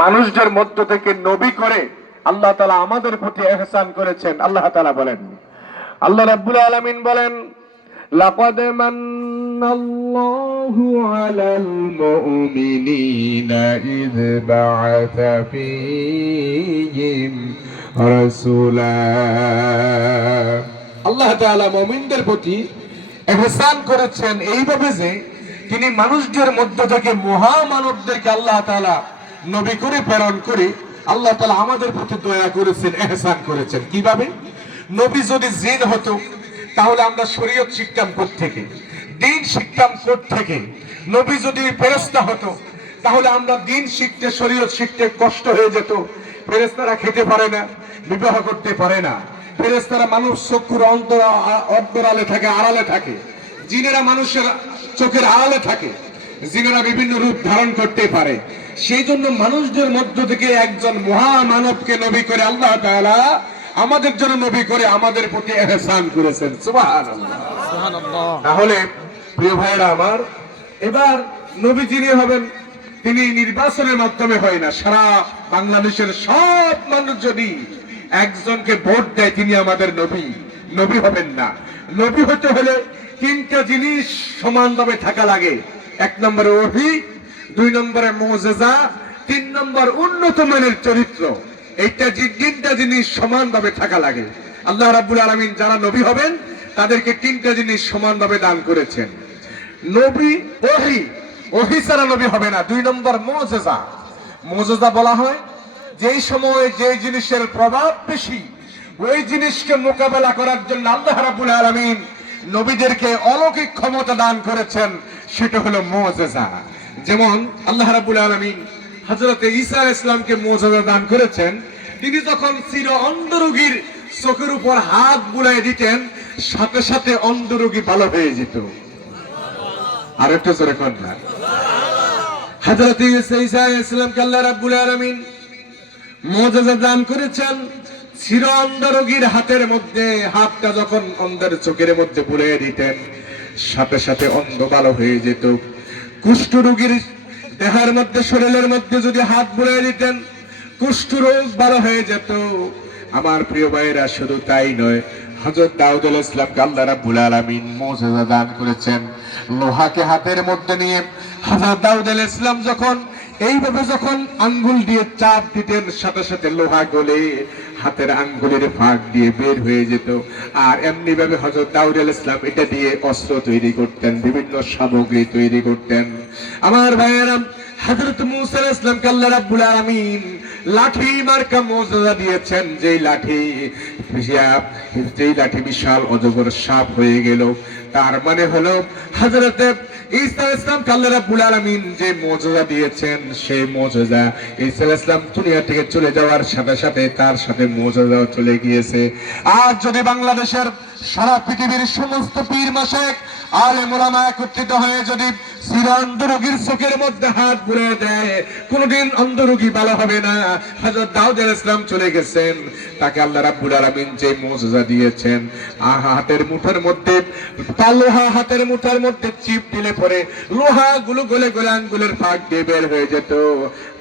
মানুষদের মধ্য থেকে নবী করে আল্লাহ তাআলা আমাদের প্রতি ইহসান করেছেন। আল্লাহ তাআলা বলেন, আল্লাহ রাব্বুল আলামিন বলেন, লাকাদ মান্নাল্লাহু আলাল মুমিনিনা ইয বা'আসা ফীহিম রাসূলা। আল্লাহ তাআলা মুমিনদের প্রতি ইহসান করেছেন এইভাবে যে তিনি মানুষদের মধ্য থেকে মহামানবদেরকে আল্লাহ তাআলা নবী করে প্রেরণ করে আল্লাহ তাআলা আমাদের প্রতি দয়া করেছেন, ইহসান করেছেন। কিভাবে? নবী যদি জিন হতো তাহলে আমরা শরীয়ত শিখতাম কোত্থেকে, দ্বীন শিখতাম কোত্থেকে? নবী যদি ফেরেশতা হতো তাহলে আমরা দ্বীন শিখতে শরীয়ত শিখতে কষ্ট হয়ে যেত। ফেরেশতারা খেতে পারে না, বিবাহ করতে পারে না। ফেরেশতারা মানুষ চক্ষুর অন্তরালে থাকে, আড়ালে থাকে। জিনেরা মানুষের চোখের আড়ালে থাকে। জিনেরা বিভিন্ন রূপ ধারণ করতে পারে। সেই জন্য মানুষদের মধ্য থেকে একজন মহামানবকে নবী করে আল্লাহ তাআলা আমাদের জন্য নবী করে আমাদের প্রতি ইহসান করেছেন। সুবহানাল্লাহ, সুবহানাল্লাহ। তাহলে প্রিয় ভাইরা আমার, এবার নবী যিনি হবেন তিনি নির্বাচনের মাধ্যমে হয় না। সারা বাংলাদেশের সব মানুষ যদি একজনকে ভোট দেয় তিনি আমাদের নবী, নবী হবেন না। নবী হতে হলে তিনটা জিনিস সমানভাবে থাকা লাগে। এক নম্বরে ওহী, দুই নম্বরে মুজিজা, তিন নম্বর উন্নত মানের চরিত্র। এইটা তিনটা জিনিস সমানভাবে থাকা লাগে। আল্লাহ রাব্বুল আলামিন যারা নবী হবেন তাদেরকে তিনটা জিনিস সমানভাবে দান করেছেন। নবী, ওহী, ওহী ছাড়া নবী হবে না। দুই নম্বর মুজিজা। মুজিজা বলা হয় যেই সময় যে জিনিসের প্রভাব বেশি ওই জিনিসকে মোকাবেলা করার জন্য আল্লাহ রাব্বুল আলামিন নবীদেরকে অলৌকিক ক্ষমতা দান করেছেন, সেটা হলো মুজিজা। যেমন আল্লাহ রাব্বুল আলামিন হযরত ঈসা আলাইহিস সালামকে মুজিজা দান করেছেন। তিনি যখন চির অন্ধ রোগীর চোখের উপর হাত বুলাই দিতেন সাথে সাথে অন্ধ রোগী ভালো হয়ে যেত। আর একটা জোরে কোন না। হযরত ঈসা আলাইহিস সালামকে আল্লাহ রাব্বুল আলামিন মুজিজা দান করেছেন। চির অন্ধ রোগীর হাতের মধ্যে হাতটা যখন অন্ধের চোখের মধ্যে বুলিয়ে দিতেন সাথে সাথে অন্ধ ভালো হয়ে যেত। কুষ্ঠ রোগীর দেহের মধ্যে শরীরের মধ্যে যদি হাত বুলিয়ে দিতেন কুষ্ঠ রোগ ভালো হয়ে যেত। আমার প্রিয় ভাইরা, শুধু তাই নয়, হযরত দাউদ আলাইহিস সালামকে আল্লাহ রাব্বুল আলামিন মুজিজা দান করেছেন। লোহাকে হাতের মধ্যে নিয়ে হযরত দাউদ আলাইহিস সালাম যখন এইভাবে যখন আঙ্গুল দিয়ে চাপ দিতেন সাথে সাথে লোহা গলে হাতের আঙ্গুলের ফাঁক দিয়ে বের হয়ে যেত। আর এমনি ভাবে হযরত দাউদ আলাইহিস সালাম এটা দিয়ে অস্ত্র তৈরি করতেন, বিভিন্ন সামগ্রী তৈরি করতেন। আমার ভাইয়েরা, হযরত মূসা আলাইহিস সালামকে আল্লাহ রাব্বুল আলামিন লাঠি মার্কা মুজিজা দিয়েছেন। যেই লাঠি বিশাল অজগর সাপ হয়ে গেল। তার মানে হলো হযরত ঈসা আলাইহিস সালামকে আল্লাহ রাব্বুল আলামিন যে মুজিজা দিয়েছেন সেই মুজিজা ঈসা আলাইহিস সালাম দুনিয়া থেকে চলে যাওয়ার সাথে সাথে তার সাথে মুজিজাও চলে গিয়েছে। আর যদি বাংলাদেশের সারা পৃথিবীর সমস্ত পীর মাশায়েখ আলেম ওলামা একত্রিত হয়ে যদি চির অন্ধ রোগীর চোখের মধ্যে হাত বুলিয়ে দেয় কোনদিন অন্ধ রোগী ভালো হবে না। হযরত দাউদ আলাইহিস সালাম চলে গেছেন, তাকে আল্লাহ রাব্বুল আলামিন যে মুজিজা দিয়েছেন হাতের মুঠার মধ্যে লোহা, হাতের মুঠার মধ্যে চিপ দিলে পরে লোহা গুলো গলে গলে আঙ্গুলের ফাঁক দিয়ে বের হয়ে যেত।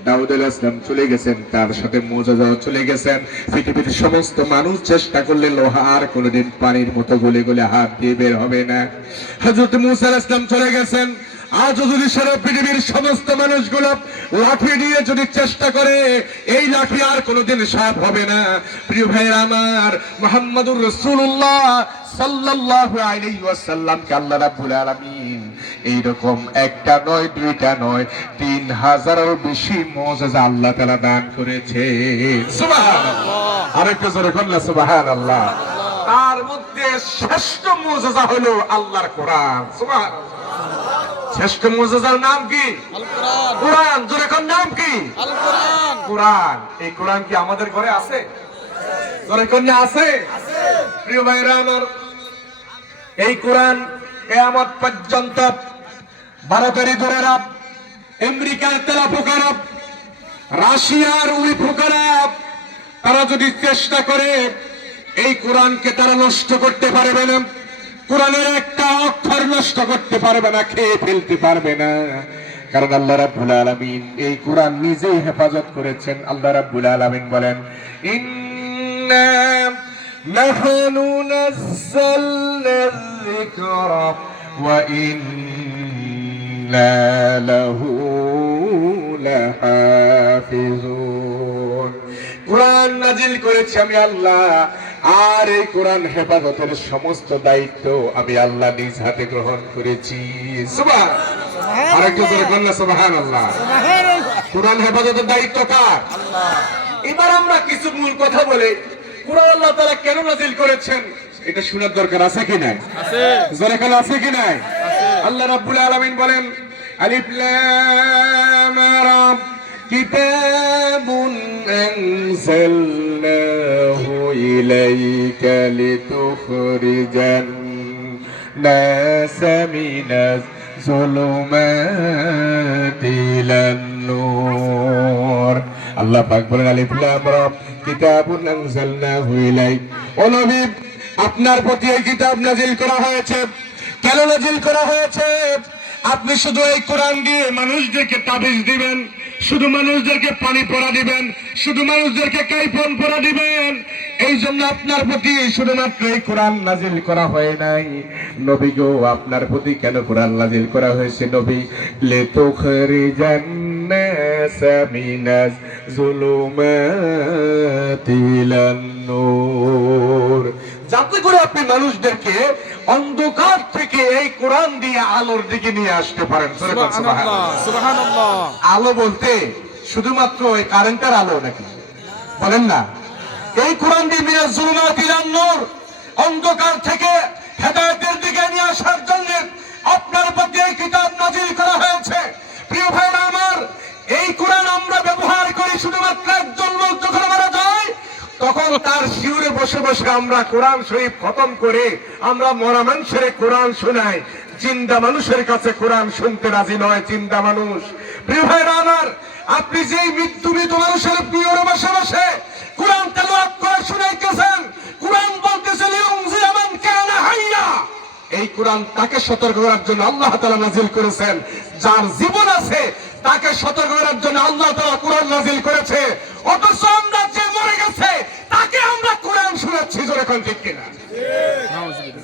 দাউদ আলাইহিস সালাম চলে গেছেন, তার সাথে মুজিজাও চলে গেছেন। পৃথিবীর সমস্ত মানুষ চেষ্টা করলে লোহা আর কোনোদিন পানির মতো গলে গলে হাত দিয়ে বের হবে না। হযরত মূসা আলাইহিস সালাম চলে গেছেন। আজও যদি সারা পৃথিবীর সমস্ত মানুষগুলো লাঠি দিয়ে যদি চেষ্টা করে এই লাঠি আর কোনোদিন সাপ হবে না। প্রিয় ভাইরা আমার, মুহাম্মদুর রাসূলুল্লাহ সাল্লাল্লাহু আলাইহি ওয়াসাল্লামকে আল্লাহ রাব্বুল আলামিন এইরকম একটা নয়, দুইটা নয়, 3000-এর বেশি মুজিজা আল্লাহ তাআলা দান করেছে। সুবহানাল্লাহ, আরেকটু জোরে বলুন সুবহানাল্লাহ। তার মধ্যে শ্রেষ্ঠ মুজিজা হলো আল্লাহর কোরআন। সুবহানাল্লাহ। শ্রেষ্ঠ মুজিজার নাম কি? আল কোরআন। কোরআন, জোরে কোন নাম কি? আল কোরআন। কোরআন। এই কোরআন কি আমাদের ঘরে আছে? জোরে কোন আছে? আছে। প্রিয় ভাইরা আমার, এই কোরআন কিয়ামত পর্যন্ত ভারতের দোরেরা, আমেরিকার তেলাপোকারা, রাশিয়ার উইপোকারা তারা যদি চেষ্টা করে এই কোরআনকে তারা নষ্ট করতে পারবে না। কোরআনের একটা অক্ষর নষ্ট করতে পারবে না, খেয়ে ফেলতে পারবে না। কারণ আল্লাহ রাব্বুল আলামিন এই কোরআন নিজেই হেফাজত করেছেন। আল্লাহ রাব্বুল আলামিন বলেন, ইন্না নাহনু নাযালনা যিকরা ওয়া ইন্না লাহু লাহাফিজুন। কোরআন নাজিল করেছি আমি আল্লাহ, আর এই কোরআন হেফাজতের সমস্ত দায়িত্ব আমি আল্লাহ নিজ হাতে গ্রহণ করেছি। সুবহানাল্লাহ। আরেকটু জোরে বলুন না সুবহানাল্লাহ। কোরআন হেফাজতের দায়িত্ব কার? আল্লাহ। এবার আমরা কিছু মূল কথা বলে কোরআন আল্লাহ তাআলা কেন নাজিল করেছেন এটা শোনার দরকার আছে কি নাই? আছে। জোরে বলেন আছে কি নাই? আছে। আল্লাহ রাব্বুল আলামিন বলেন, আলিফ লাম রা কিতাবুন আনজালনাহু ইলাইকা লিতুখরিজান নাসা মিনাজ যুলুমাতি ইলান নূর। আল্লাহ পাক বলেন, আলিফ লাম রা কিতাবুন আনজালনাহু ইলাইক, ও নবী আপনার প্রতি এই কিতাব নাজিল করা হয়েছে। কেন নাজিল করা হয়েছে? আপনি শুধু এই কোরআন দিয়ে মানুষদেরকে তাবিজ দিবেন, শুধু মানুষদেরকে পানি পড়া দিবেন, শুধু মানুষদেরকে কাইফন পড়া দিবেন, এই জন্য আপনার প্রতি শুধুমাত্র এই কোরআন নাজিল করা হয় নাই। নবী গো, আপনার প্রতি কেন কোরআন নাজিল করা হয়েছে নবী? লিতুখরিজান নাসা মিনাজ যুলুমাতি ইলান নূর, যাতে করে আপনি মানুষদেরকে অন্ধকার থেকে এই কোরআন দিয়ে আলোর দিকে নিয়ে আসতে পারেন। সুবহানাল্লাহ। আলো বলতে শুধুমাত্র এই কারেন্টের আলো নাকি? বলেন না, এই কোরআন দিয়ে মিনাজ যুলুমাতি ইলান নূর, অন্ধকার থেকে হেদায়েতের দিকে নিয়ে আসার জন্য আপনার প্রতি এই কিতাব নাজিল করা হয়েছে। প্রিয় ভাইরা আমার, এই কোরআন আমরা ব্যবহার করি শুধুমাত্র একজন লোক যখন মারা যায় তখন তার শিউরে বসে বসে আমরা কোরআন শরীফ খতম করে আমরা মরা মানুষের কোরআন শোনাই। জিন্দা মানুষের কাছে কোরআন শুনতে রাজি নয় জিন্দা মানুষ। প্রিয় ভাইরা আমার, আপনি যেই মৃত্যু মানুষের প্রিয়রে বসে বসে কোরআন তেলাওয়াত করে শুনাইতেছেন, কোরআন বলতেছে লিউনজিরা মান কানা হাইয়া, এই কোরআন তাকে সতর্ক করার জন্য আল্লাহ তাআলা নাজিল করেছেন। যার জীবন আছে তাকে সতর্ক করার জন্য আল্লাহ তাআলা কোরআন নাজিল করেছে। অথচ আমরা যে মরে গেছে তাকে আমরা কোরআন শোনাচ্ছি। জোরে কোন ঠিক কিনা?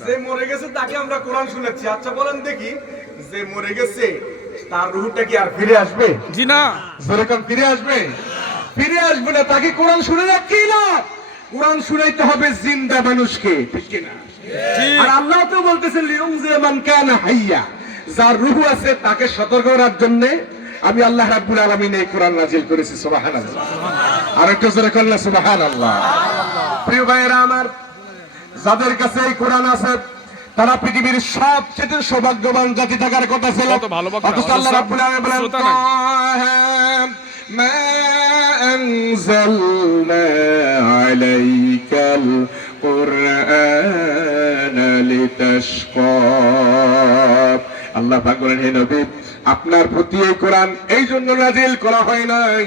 যে মরে গেছে তাকে আমরা কোরআন শোনাচ্ছি। আচ্ছা বলেন দেখি, যে মরে গেছে তার রূহটা কি আর ফিরে আসবে? জি না। জোরে কোন ফিরে আসবে? ফিরে আসবে না। তাকে কোরআন শুনে না কি না? কোরআন শুনাইতে হবে জিন্দা মানুষকে, ঠিক কিনা? আর আল্লাহ তো বলতেছেন লিউনজিরা মান কানা হাইয়া, যার রূহ আছে তাকে সতর্ক করার জন্য আমি আল্লাহ রাব্বুল আলামিন এই কোরআন নাজিল করেছি। সুবহানাল্লাহ। আর একটু জোরে বলুন সুবহানাল্লাহ। প্রিয় ভাইরা আমার, যাদের কাছে এই কোরআন আছে তারা পৃথিবীর সবচেয়ে সৌভাগ্যবান জাতি থাকার কথা ছিল। অথচ আল্লাহ রাব্বুল আলামিন বলেন, মা আনজালনা আলাইকাল কুরআনা লিতাশকা। আল্লাহ পাক বলেন, হে নবী আপনার প্রতি এই কোরআন এই জন্য নাজিল করা হয় নাই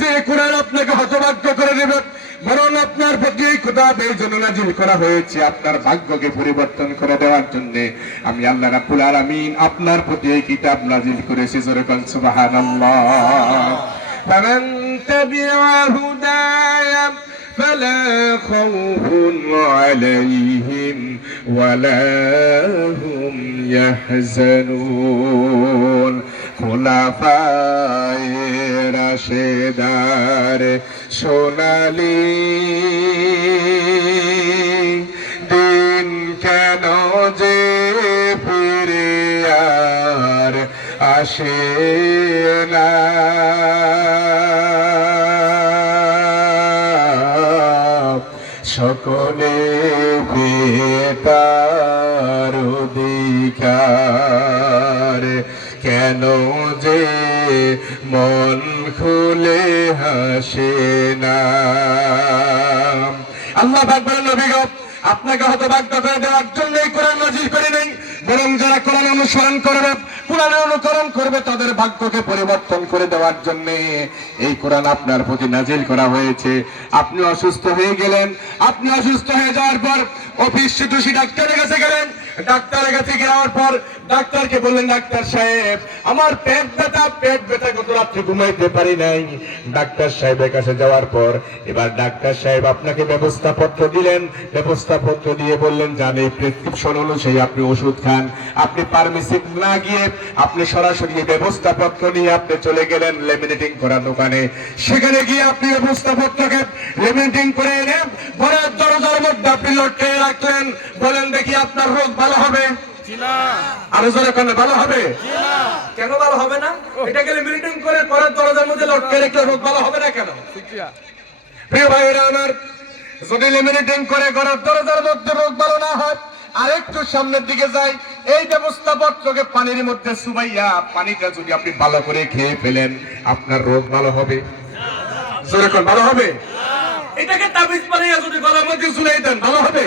যে কোরআন আপনাকে হতভাগ্য করে দেবে, বরং আপনার প্রতি এই কিতাব এই জন্য নাজিল করা হয়েছে আপনার ভাগ্যকে পরিবর্তন করে দেওয়ার জন্য আমি আল্লাহ রাব্বুল আলামিন আপনার প্রতি এই কিতাব নাজিল করেছি। জোরে বলেন সুবহানাল্লাহ। ফামান তাবিআ হুদায়া ফালা খাউফুন আলাইহিম ওয়ালা হুম ইয়াহজানুন। খুলাফায়ে রাশেদার সোনালী দিন কেন যে ফিরে আর আসে না, সকলে বেতার অধিকার, কেন যে মন খুলে হাসে না। আল্লাহ পাক বলেন, নবী গো আপনাকে হতভাগ্য করে দেওয়ার জন্য এই কোরআন নাজিল করে নেই, বরং যারা কোরআন অনুসরণ করবে, কোরআনের অনুকরণ করবে তাদের ভাগ্যকে পরিবর্তন করে দেওয়ার জন্য এই কোরআন আপনার প্রতি নাজিল করা হয়েছে। আপনি অসুস্থ হয়ে গেলেন, আপনি অসুস্থ হয়ে যাওয়ার পর অফিস টুসি ডাক্তারের কাছে গেলেন, ডাক্তারের কাছে যাওয়ার পর ডাক্তারকে বললেন, ডাক্তার সাহেব আমার পেট ব্যথা গত রাত্রে ঘুমাইতে পারি নাই। ডাক্তার সাহেবের কাছে যাওয়ার পর এবার ডাক্তার সাহেব আপনাকে ব্যবস্থাপত্র দিলেন, ব্যবস্থাপত্র দিয়ে বললেন যান এই প্রেসক্রিপশন অনুযায়ী আপনি ওষুধ খান। আপনি ফার্মেসি না গিয়ে আপনি সরাসরি ব্যবস্থাপত্র নিয়ে আপনি চলে গেলেন লেমিনেটিং করার দোকানে। সেখানে গিয়ে আপনি ব্যবস্থাপত্রকে লেমিনেটিং করে এনে ঘরের দরজার মধ্যে আপনি লটকে রাখলেন। বলেন দেখি আপনার রোগ ভালো হবে? আরো জোরে কেন ভালো হবে? কেন ভালো হবে না? এটাকে লেমিনেটিং করে ঘরের দরজার মধ্যে লটকে রাখলে রোগ ভালো হবে না কেন? প্রিয় ভাইরা আমার, যদি লেমিনেটিং করে ঘরের দরজার মধ্যে রোগ ভালো না হয়, আরেকটু সামনের দিকে যাই, এই ব্যবস্থাপত্রকে পানির মধ্যে চুবাইয়া পানিটা যদি আপনি ভালো করে খেয়ে ফেলেন আপনার রোগ ভালো হবে? জোরে কোন ভালো হবে? এটাকে তাবিজ বানাইয়া যদি গলার মধ্যে ঝুলাই দেন ভালো হবে?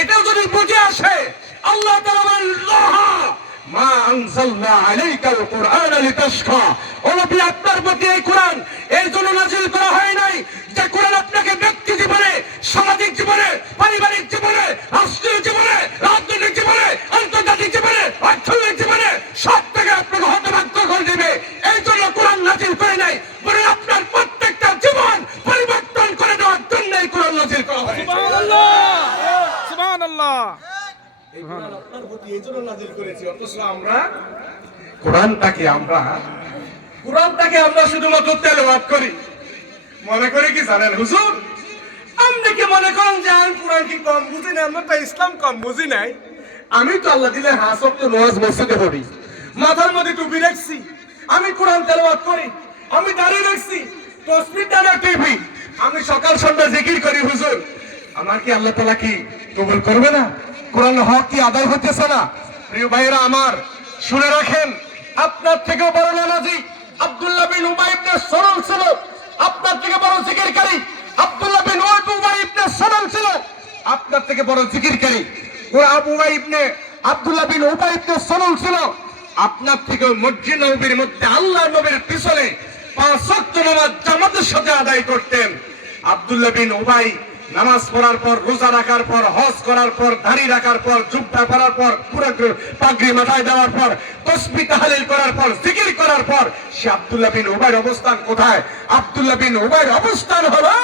এটাও যদি বুঝে আসে আল্লাহ তাআলা বলেন মা আনজালনা আলাইকাল কুরআনা লিতাশকা, ও নবী আপনার প্রতি এই কোরআন এই জন্য নাযিল করা হয় নাই যে কোরআন আপনাকে ব্যক্তি জীবনে, সামাজিক জীবনে, পারিবারিক জীবনে, রাষ্ট্রীয় জীবনে, রাজনৈতিক জীবনে, আন্তর্জাতিক জীবনে, অর্থনৈতিক জীবনে সব থেকে আপনাকে হতভাগ্য করে দেবে। এই জন্য কোরআন নাযিল করে নাই, বরং আপনার প্রত্যেকটা জীবন পরিবর্তন করে দেওয়ার জন্য এই কোরআন নাযিল করা হয়েছে। সুবহানাল্লাহ, সুবহানাল্লাহ। এই কোরআন আপনার প্রতি এই জন্য নাযিল করেছি, অথচ আমরা কোরআনটাকে আমরা শুধুমাত্র তেলাওয়াত করি। মনে করি কি জানেন হুজুর, আপনি কি মনে করেন যে আমি কোরআন কি কম বুঝি না, আমরা তো ইসলাম কম বুঝি নাই? আমি তো আল্লাহ দিলে 5 ওয়াক্ত নামাজ মসজিদে পড়ি, মাথার মধ্যে টুপি রাখছি, আমি কোরআন তেলাওয়াত করি, আমি দাঁড়িয়ে রাখছি, তাসবিহ টানা টিভি, আমি সকাল সন্ধ্যা জিকির করি। হুজুর আমার কি আল্লাহ তাআলা কি কবুল করবে না? কোরআন হক কি আদায় হতেছে না? প্রিয় ভাইরা আমার, শুনে রাখেন, আপনার থেকেও বড় নামাজি আব্দুল্লাহ বিন উবাই ইবনে সালুল ছিল, আপনার থেকে বড় জিকিরকারী আব্দুল্লাহ বিন উবাই ইবনে সালুল ছিল, আপনার থেকে বড় জিকিরকারী আব্দুল্লাহ বিন উবাই ইবনে সালুল ছিল, আপনার থেকে মসজিদ নববীর মধ্যে আল্লাহ নবীর পিছনে 5 ওয়াক্ত নামাজ জামাতের সাথে আদায় করতেন। আব্দুল্লাহ বিন উবাই নামাজ পড়ার পর, রোজা রাখার পর, হজ করার পর, দাড়ি রাখার পর, জুব্বা পরার পর, পুরো পাগড়ি মাথায় দেওয়ার পর, তাসবিহ তাহলিল করার পর, জিকির করার পর সে আব্দুল্লাহ বিন উবাইর অবস্থান কোথায়? আব্দুল্লাহ বিন উবাইর অবস্থান হলো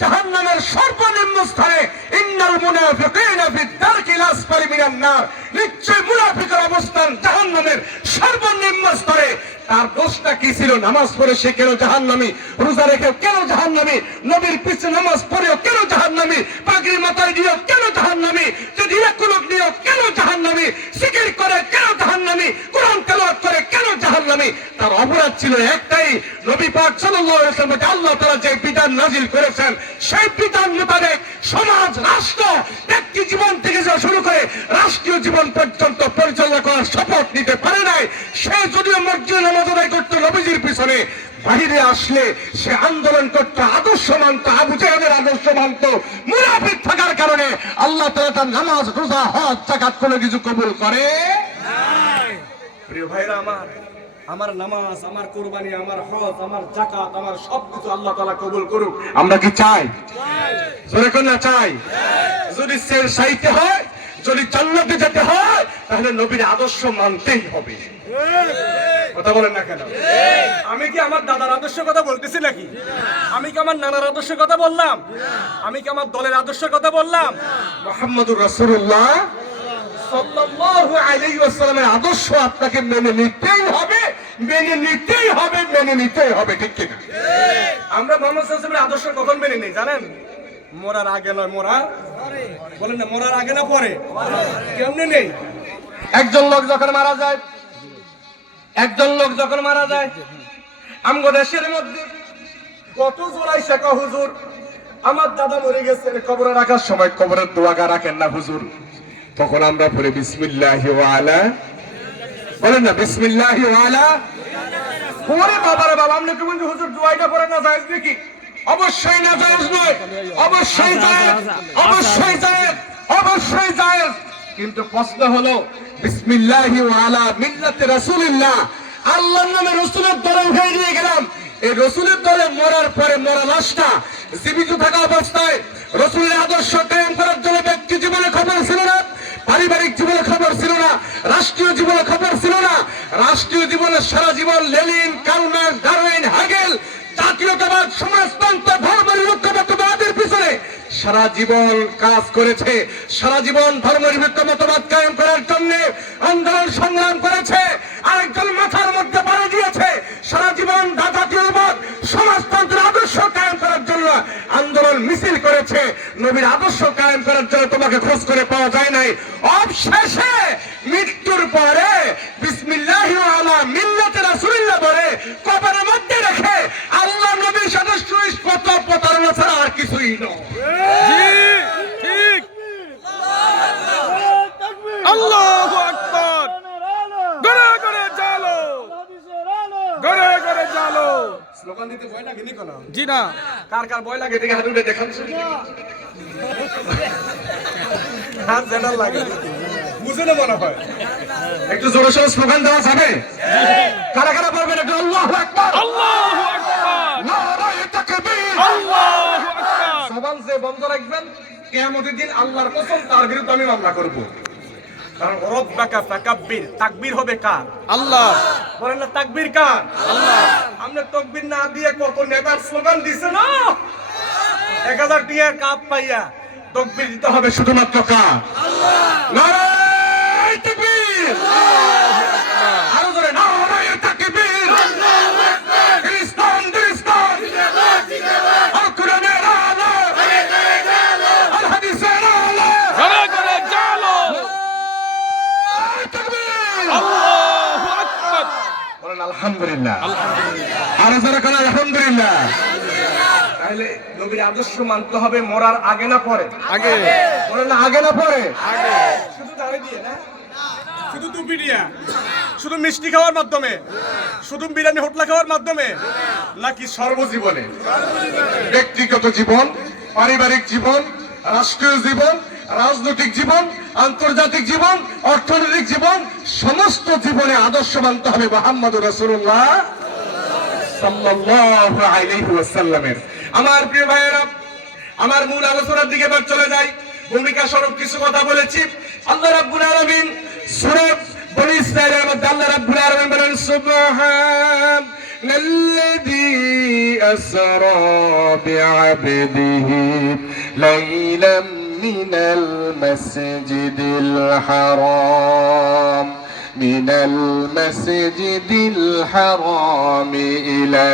জাহান্নামের সর্বনিম্ন স্থানে। ইন্নাল মুনাফিকিনা ফি দারকিল আসফালি মিনান নার, নিশ্চয় মুনাফিকের অবস্থান জাহান্নামের সর্বনিম্ন স্তরে। তার দোষটা কি ছিল? নামাজ পড়ে সে কেন জাহান্নামী, রোজা রেখে কেন জাহান্নামী, নবীর পিছনে নামাজ পড়েও কেন জাহান্নামী, পাগড়ি মাথায় দিয়েও কেন জাহান্নামী, যদি কুলুক দিয়েও কেন জাহান্নামী, জিকির করে কেন জাহান্নামী, কোরআন তেলাওয়াত করে কেন জাহান্নামী? তার অপরাধ ছিল একটাই, নবী পাক সাল্লাল্লাহু আলাইহি ওয়াসাল্লাম আল্লাহ তাআলা যে বিধান নাযিল করেছেন সেই বিধান মোতাবেক সমাজ, রাষ্ট্র, ব্যক্তি জীবন থেকে শুরু করে রাষ্ট্রীয় জীবন পর্যন্ত পরিচালনা করার শপথ নিতে পারে নাই। সে যদিও মসজিদে নামাজ আদায় করতো নবীজির পিছনে, বাহিরে আসলে সে আন্দোলন করতো, আদর্শ মানত, আবু জাহেলের আদর্শ মানত। মুনাফিক থাকার কারণে আল্লাহ তাআলা তার নামাজ, রোজা, হজ, যাকাত কোনো কিছু কবুল করে নাই। প্রিয় ভাইরা আমার, আমার নামাজ, আমার কুরবানি, আমার হজ, আমার যাকাত, আমার সবকিছু আল্লাহ তাআলা কবুল করুক। আমরা কি চাই? জোরে কোন না চাই? যদি চাইতে হয়, যদি জান্নাতে যেতে হয়, তাহলে নবীর আদর্শ মানতেই হবে। কথা বলেন না কেন? আমি কি আমার দাদার আদর্শের কথা বলতেছি নাকি? আমি কি আমার নানার আদর্শের কথা বললাম? আমি কি আমার দলের আদর্শের কথা বললাম? মুহাম্মদুর রাসূলুল্লাহ সাল্লাল্লাহু আলাইহি ওয়াসাল্লামের আদর্শ আপনাকে মেনে নিতেই হবে, মেনে নিতেই হবে, মেনে নিতেই হবে, ঠিক কি না? আমরা মুহাম্মদ সাল্লাল্লাহু আলাইহি ওয়াসাল্লামের আদর্শ কখন মেনে নেই জানেন? মরার আগে নয়, মরার পরে। বলেন না, মরার আগে না পরে? কেমনে নেই? একজন লোক যখন মারা যায়, আমগো দেশের মধ্যে কত জোড়াই শেখা হুজুর, আমার দাদা মরে গেছে, কবরে রাখার সময় কবরের দোয়াগা রাখেন না হুজুর, তখন আমরা পড়ি বিসমিল্লাহি ওয়া আলা, বলেন না বিসমিল্লাহি ওয়া আলা। ওরে বাবারে বাবা, আপনি কি বলছেন হুজুর দোয়াটা পড়ে না জায়েজ নাকি? অবশ্যই না জায়েজ নয়, অবশ্যই জায়েজ, অবশ্যই জায়েজ, অবশ্যই জায়েজ। কিন্তু প্রশ্ন হলো বিসমিল্লাহি ওয়া আলা মিল্লাতি রাসূলিল্লাহ, আল্লাহর নামে রাসূলের দরে উঠে দিয়ে গেলাম। এই রাসূলের দরে মরার পরে মরা লাশটা জীবিত থাকা অবস্থায় রাসূলের আদর্শ কায়েম করার জন্য ব্যক্তি জীবনে খবর ছিল না, পারিবারিক জীবনে খবর ছিল না, রাষ্ট্রীয় জীবনে খবর ছিল না। রাষ্ট্রীয় জীবনে সারা জীবন Lenin, Karl Marx, Darwin, Hegel জাতীয়তাবাদ, সমাজতন্ত্র, ধর্মনিরপেক্ষতাবাদের পিছনে সারা জীবন কাজ করেছে, সারা জীবন ধর্মনিরপেক্ষ মতবাদ কায়েম করার জন্য আন্দোলন সংগ্রাম করেছে। আরেকজন মাথার মধ্যে বাড়ি দিয়েছে, সারা জীবন জাতীয়তাবাদ, সমাজতন্ত্রের আদর্শ কায়েম করার জন্য আন্দোলন মিছিল করেছে। নবীর আদর্শ কায়েম করার জন্য তোমাকে খোঁজ করে পাওয়া যায় নাই। অবশেষে মৃত্যুর পরে বিসমিল্লাহি ওয়া আলা মিল্লাতি রাসূলিল্লাহ বলে কবরের মধ্যে রেখে আল্লাহ নবীর সাথে সুস্পষ্ট প্রতারণা ছাড়া আর কিছুই নয়। জি ঠিক। আল্লাহু আকবার। গড়ে গড়ে জালো, গড়ে গড়ে জালো। স্লোগান দিতে ভয় লাগে নি কোন? জি না। কার কার ভয় লাগে দেখে হাত উঠে দেখান। হাত জেনার লাগে বুঝে না মনে হয়। একটু জোরে সোরে স্লোগান দেওয়া যাবে? কারা কারা বলবেন একটু আল্লাহু আকবার, আল্লাহু আকবার, নারায়ে তাকবীর। আল্লাহু আকবার। জবান যে বন্ধ রাখবেন কিয়ামতের দিন আল্লাহর কসম তার বিরুদ্ধে আমি মামলা করব। কারণ রব্বাকা ফাকাব্বির, তাকবীর হবে কার? আল্লাহ। বলেন না তাকবীর কার? আল্লাহ। আমরা তাকবীর না দিয়ে কত নেতার স্লোগান দিছে না, 1000 টিয়ার কাপ পাইয়া তাকবীর দিতে হবে হবে শুধুমাত্র কার? আল্লাহ। নারায়ে তাকবীর, আরো জোরে নারায়ে তাকবীর। ইসলাম ইসলাম, আল কোরআনের আলো, আল হাদিসের আলো। গড়ে গড়ে জালো। নারায়ে তাকবীর। আল্লাহু আকবার। বলেন আলহামদুলিল্লাহ। আরো জোরে বলেন আলহামদুলিল্লাহ। তাহলে নবীর আদর্শ মানতে হবে মরার আগে না পরে? আগে। বলেন না আগে না পরে? আগে। শুধু দাঁড়িয়ে দিয়ে না, শুধু টুপি দিয়া, শুধু মিষ্টি খাওয়ার মাধ্যমে, শুধু বিরিয়ানি হোটলা খাওয়ার মাধ্যমে, নাকি সর্বজীবনে? ব্যক্তিগত জীবন, পারিবারিক জীবন, রাষ্ট্রীয় জীবন, রাজনৈতিক জীবন, আন্তর্জাতিক জীবন, অর্থনৈতিক জীবন, সমস্ত জীবনে আদর্শ মানতে হবে মুহাম্মদুর রাসূলুল্লাহ সাল্লাল্লাহু আলাইহি ওয়াসাল্লামের। আমার প্রিয় ভাইয়েরা, আমার মূল আলোচনার দিকে এবার চলে যাই। ভূমিকা স্বরূপ কিছু কথা বলেছি। আল্লাহ রাব্বুল আলামিন সূরা বনী ইসরাঈলের মধ্যে আল্লাহ রাব্বুল আলামিন বলেন সুবহানাল্লাযী আসরা বিআবদিহি লাইলাম মিনাল মাসজিদিল হারাম من المسجد الحرام إلى